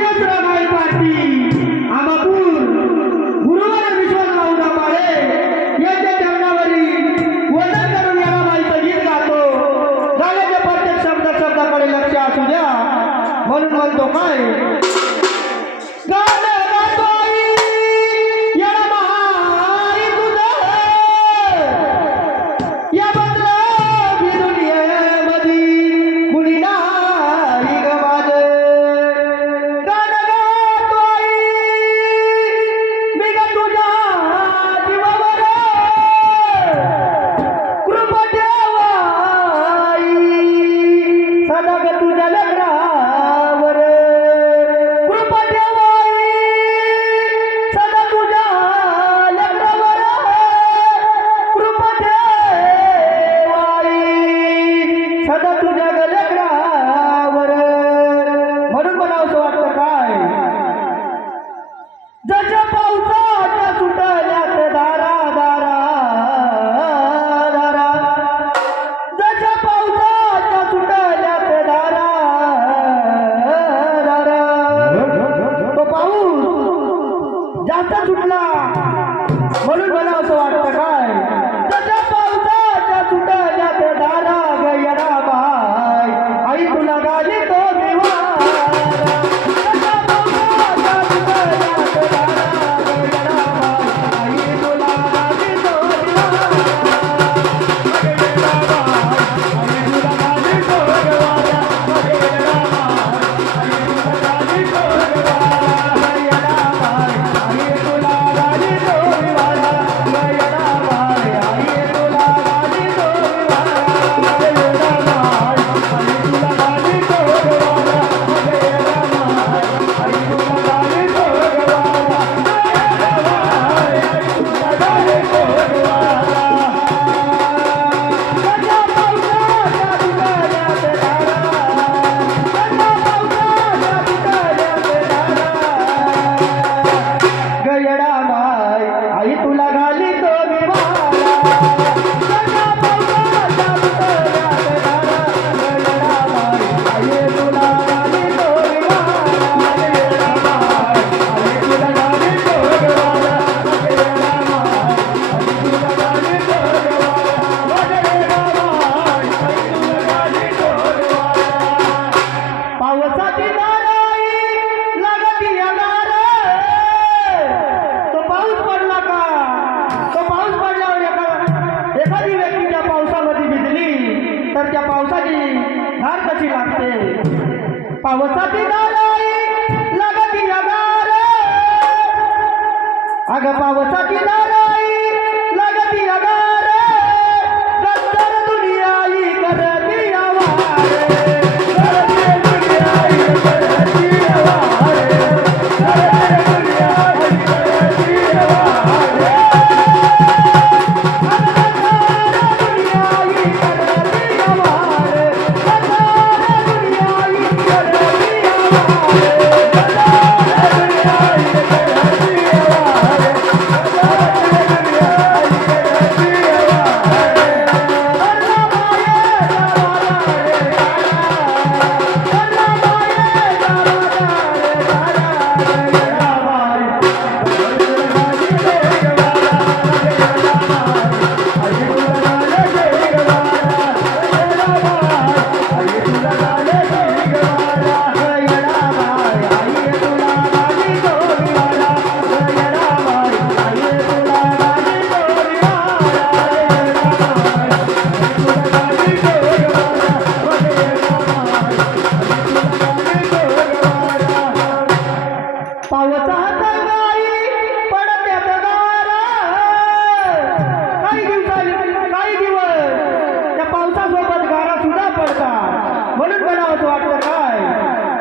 entrar na अगं पावसाची नाराई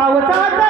पावसाचा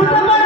ಉತ್ತಮ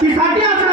টি শার্টই আছে